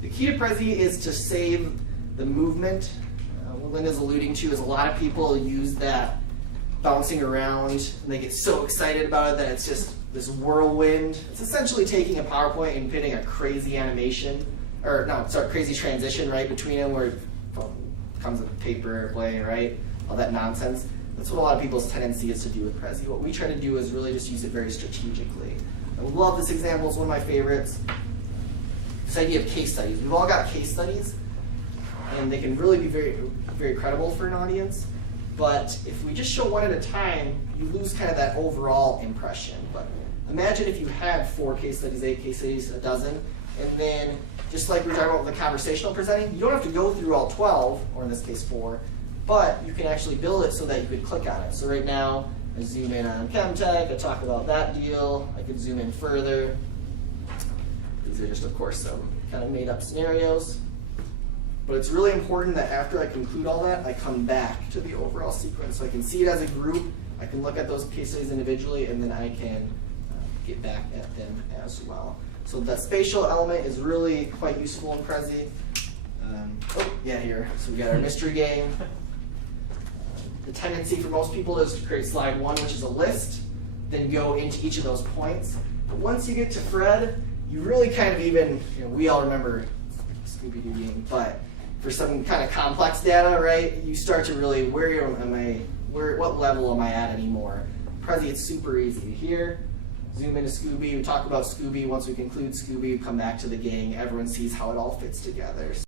The key to Prezi is to save the movement. What Linda's alluding to is a lot of people use that bouncing around and they get so excited about it that it's just this whirlwind. It's essentially taking a PowerPoint and putting a crazy animation, or no, sorry, crazy transition right between them where it comes with paper airplane, right? All that nonsense. That's what a lot of people's tendency is to do with Prezi. What we try to do is really just use it very strategically. I love this example, it's one of my favorites. This idea of case studies. We've all got case studies, and they can really be very, very credible for an audience. But if we just show one at a time, you lose kind of that overall impression. But imagine if you had 4 case studies, 8 case studies, a dozen, and then just like we were talking about with the conversational presenting, you don't have to go through all 12, or in this case 4, but you can actually build it so that you could click on it. So right now, I zoom in on Chemtech, I talk about that deal, I could zoom in further. These are just, of course, some kind of made up scenarios. But it's really important that after I conclude all that, I come back to the overall sequence. So I can see it as a group, I can look at those case studies individually, and then I can get back at them as well. So the spatial element is really quite useful in Prezi. Here. So we got our mystery game. The tendency for most people is to create slide 1, which is a list, then go into each of those points. But once you get to Fred, you really kind of even, we all remember Scooby-Doo game, but for some kind of complex data, right, you start to really, what level am I at anymore? Prezi, it's super easy. Here, zoom into Scooby, we talk about Scooby. Once we conclude Scooby, we come back to the gang. Everyone sees how it all fits together.